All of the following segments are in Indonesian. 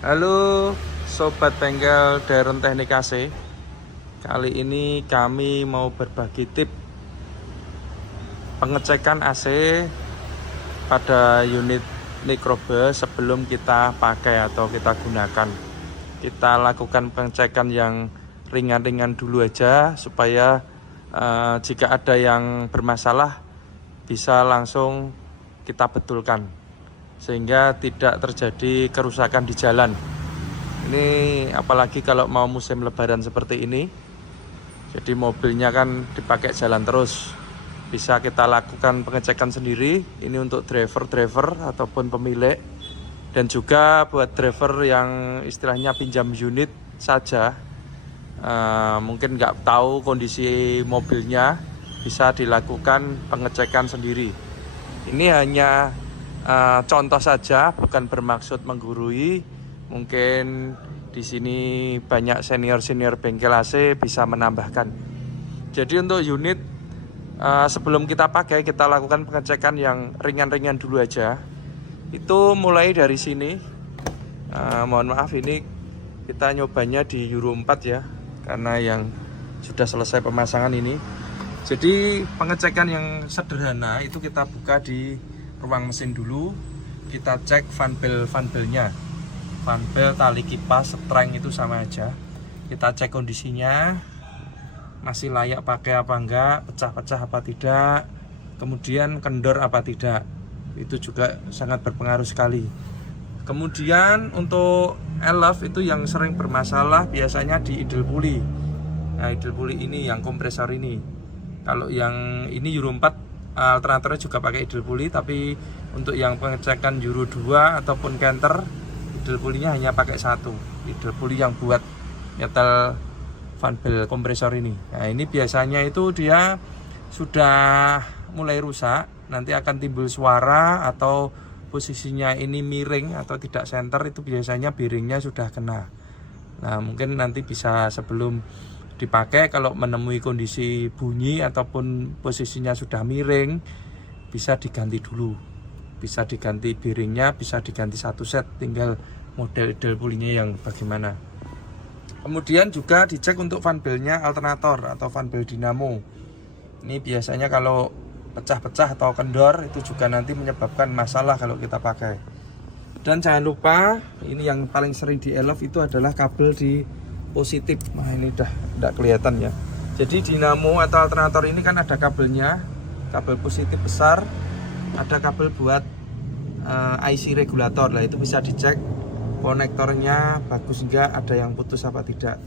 Halo Sobat Bengkel Daren Teknik AC. Kali ini kami mau berbagi tip pengecekan AC pada unit microbus sebelum kita pakai atau kita gunakan. Kita lakukan pengecekan yang ringan-ringan dulu aja supaya jika ada yang bermasalah bisa langsung kita betulkan sehingga tidak terjadi kerusakan di jalan. Ini apalagi kalau mau musim lebaran seperti ini, jadi mobilnya kan dipakai jalan terus, bisa kita lakukan pengecekan sendiri. Ini untuk driver ataupun pemilik, dan juga buat driver yang istilahnya pinjam unit saja, mungkin nggak tahu kondisi mobilnya, bisa dilakukan pengecekan sendiri. Ini hanya contoh saja, bukan bermaksud menggurui. Mungkin di sini banyak senior bengkel AC bisa menambahkan. Jadi untuk unit sebelum kita pakai, kita lakukan pengecekan yang ringan-ringan dulu aja. Itu mulai dari sini. Mohon maaf, ini kita nyobanya di Euro 4 ya, karena yang sudah selesai pemasangan ini. Jadi pengecekan yang sederhana itu kita buka di ruang mesin dulu, kita cek fan belnya, fan bel, tali kipas, streng itu sama aja. Kita cek kondisinya masih layak pakai apa enggak, pecah-pecah apa tidak, kemudian kendor apa tidak. Itu juga sangat berpengaruh sekali. Kemudian untuk elf itu yang sering bermasalah biasanya di idle pulley. Nah, idle pulley ini yang kompresor ini. Kalau yang ini Euro 4 alternatornya juga pakai idle pulley, tapi untuk yang pengecekan Euro 2 ataupun Canter, idle pulley-nya hanya pakai satu, idle pulley yang buat metal fan bel kompresor ini. Nah, ini biasanya itu dia sudah mulai rusak, nanti akan timbul suara atau posisinya ini miring atau tidak center, itu biasanya bearingnya sudah kena. Nah, mungkin nanti bisa sebelum dipakai, kalau menemui kondisi bunyi ataupun posisinya sudah miring, bisa diganti dulu, bisa diganti bearingnya, bisa diganti satu set, tinggal model idle pulley-nya yang bagaimana. Kemudian juga dicek untuk fan belnya alternator atau fan bel dinamo. Ini biasanya kalau pecah-pecah atau kendor itu juga nanti menyebabkan masalah kalau kita pakai. Dan jangan lupa, ini yang paling sering di elf itu adalah kabel di positif. Nah, ini udah tidak kelihatan ya. Jadi dinamo atau alternator ini kan ada kabelnya, kabel positif besar, ada kabel buat IC regulator. Lah, itu bisa dicek konektornya bagus enggak, ada yang putus apa tidak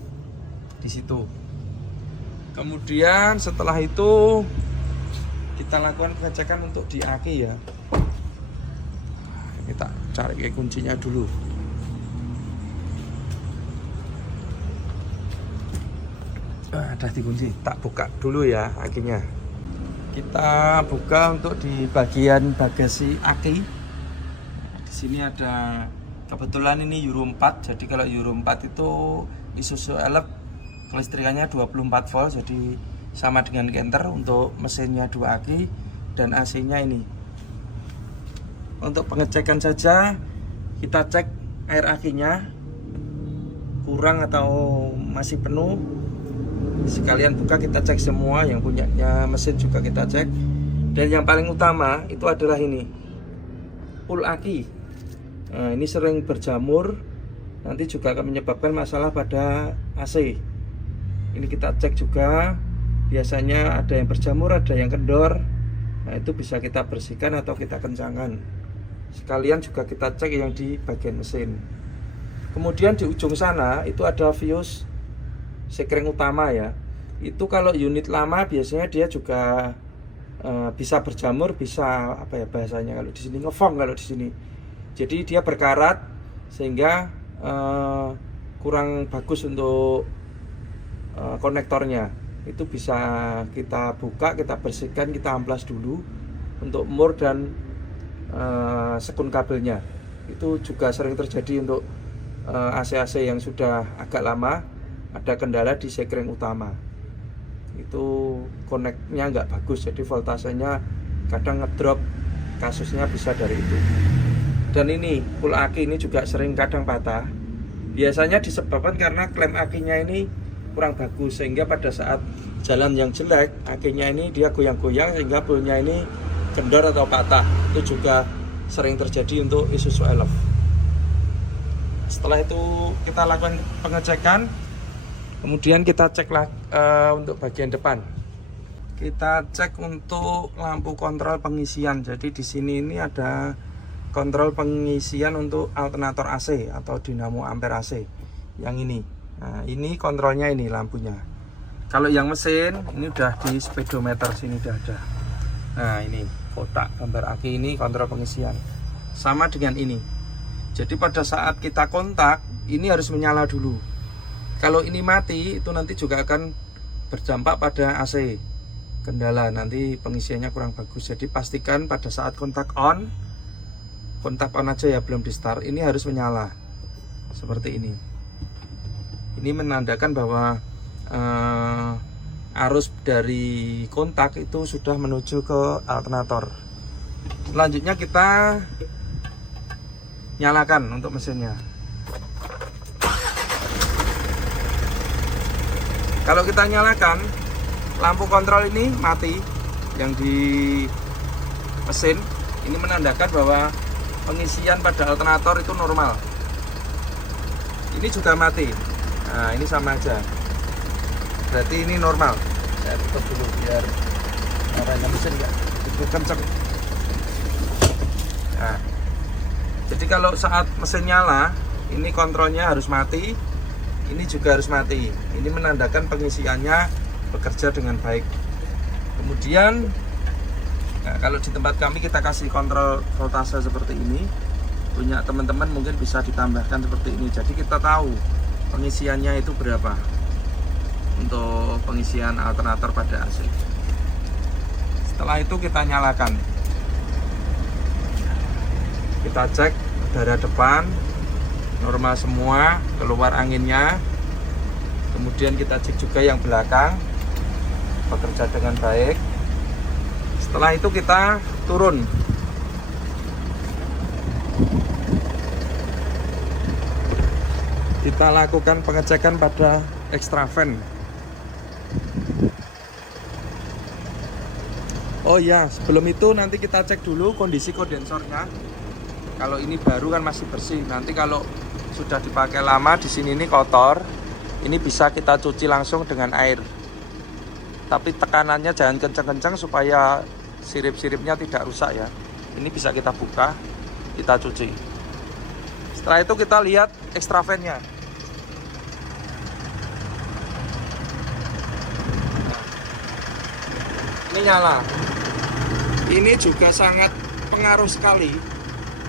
di situ. Kemudian setelah itu kita lakukan pengecekan untuk di aki ya. Kita cari kuncinya dulu. Ada dikunci, tak buka dulu ya akinya. Kita buka untuk di bagian bagasi aki. Di sini ada, kebetulan ini Euro 4, jadi kalau Euro 4 itu Isuzu elf kelistrikannya 24 volt, jadi sama dengan Canter. Untuk mesinnya 2 aki dan AC-nya ini. Untuk pengecekan saja, kita cek air akinya kurang atau masih penuh. Sekalian buka, kita cek semua, yang punyanya mesin juga kita cek. Dan yang paling utama itu adalah ini, full aki. Nah, ini sering berjamur, nanti juga akan menyebabkan masalah pada AC. Ini kita cek juga, biasanya ada yang berjamur, ada yang kendor. Nah, itu bisa kita bersihkan atau kita kencangkan. Sekalian juga kita cek yang di bagian mesin. Kemudian di ujung sana itu ada fuse sekring utama ya. Itu kalau unit lama biasanya dia juga bisa berjamur, bisa apa ya bahasanya kalau di sini, ngefong kalau di sini. Jadi dia berkarat sehingga kurang bagus untuk konektornya. Itu bisa kita buka, kita bersihkan, kita amplas dulu untuk mur dan sekun kabelnya. Itu juga sering terjadi untuk AC-AC yang sudah agak lama, ada kendala di sekring utama, itu koneknya nggak bagus, jadi voltasenya kadang ngedrop, kasusnya bisa dari itu. Dan ini full aki ini juga sering kadang patah, Biasanya disebabkan karena klem akinya ini kurang bagus, sehingga pada saat jalan yang jelek akinya ini dia goyang-goyang sehingga bolnya ini kendor atau patah. Itu juga sering terjadi untuk Isuzu Elf. Setelah itu kita lakukan pengecekan, kemudian kita cek untuk bagian depan. Kita cek untuk lampu kontrol pengisian. Jadi di sini ini ada kontrol pengisian untuk alternator AC atau dinamo ampere AC yang ini. Nah, ini kontrolnya, ini lampunya. Kalau yang mesin ini udah di speedometer sini udah ada. Nah, ini kotak gambar aki, ini kontrol pengisian. Sama dengan ini. Jadi pada saat kita kontak ini harus menyala dulu. Kalau ini mati itu nanti juga akan berdampak pada AC. Kendala nanti pengisiannya kurang bagus. Jadi pastikan pada saat kontak on aja ya, belum di start, ini harus menyala seperti ini. Ini menandakan bahwa arus dari kontak itu sudah menuju ke alternator. Selanjutnya kita nyalakan untuk mesinnya. Kalau kita nyalakan, lampu kontrol ini mati yang di mesin. Ini menandakan bahwa pengisian pada alternator itu normal. Ini juga mati. Nah, ini sama aja. Berarti ini normal. Saya tutup dulu biar arahnya mesin nggak itu kenceng. Nah, jadi kalau saat mesin nyala, ini kontrolnya harus mati. Ini juga harus mati. Ini menandakan pengisiannya bekerja dengan baik. Kemudian nah, kalau di tempat kami kita kasih kontrol voltase seperti ini, punya teman-teman mungkin bisa ditambahkan seperti ini. Jadi kita tahu pengisiannya itu berapa untuk pengisian alternator pada AC. Setelah itu kita nyalakan. Kita cek udara depan normal semua, keluar anginnya. Kemudian kita cek juga yang belakang bekerja dengan baik. Setelah itu kita turun. Kita lakukan pengecekan pada extra fan. Oh iya, sebelum itu nanti kita cek dulu kondisi kondensornya. Kalau ini baru kan masih bersih. Nanti kalau sudah dipakai lama di sini ini kotor, ini bisa kita cuci langsung dengan air. Tapi tekanannya jangan kencang-kencang supaya sirip-siripnya tidak rusak ya. Ini bisa kita buka, kita cuci. Setelah itu kita lihat extra fan-nya. Ini nyala. Ini juga sangat pengaruh sekali.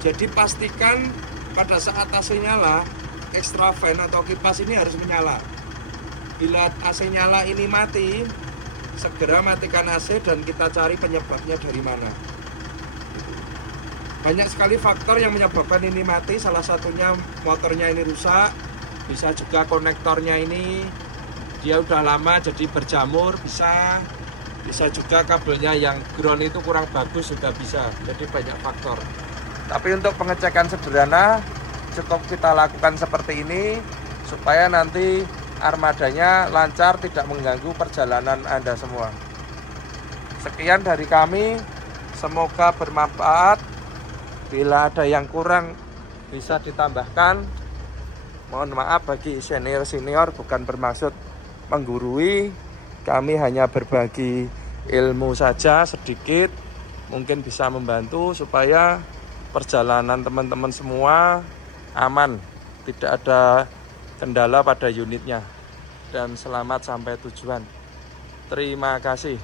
Jadi pastikan pada saat AC nyala, extra fan atau kipas ini harus menyala. Bila AC nyala ini mati, segera matikan AC dan kita cari penyebabnya dari mana. Banyak sekali faktor yang menyebabkan ini mati. Salah satunya motornya ini rusak, bisa juga konektornya ini dia udah lama jadi berjamur, bisa juga kabelnya yang ground itu kurang bagus juga bisa. Jadi banyak faktor. Tapi untuk pengecekan sederhana cukup kita lakukan seperti ini supaya nanti armadanya lancar, tidak mengganggu perjalanan Anda semua. Sekian dari kami, semoga bermanfaat. Bila ada yang kurang bisa ditambahkan. Mohon maaf bagi senior-senior, bukan bermaksud menggurui. Kami hanya berbagi ilmu saja sedikit, mungkin bisa membantu supaya perjalanan teman-teman semua aman, tidak ada kendala pada unitnya, dan selamat sampai tujuan. Terima kasih.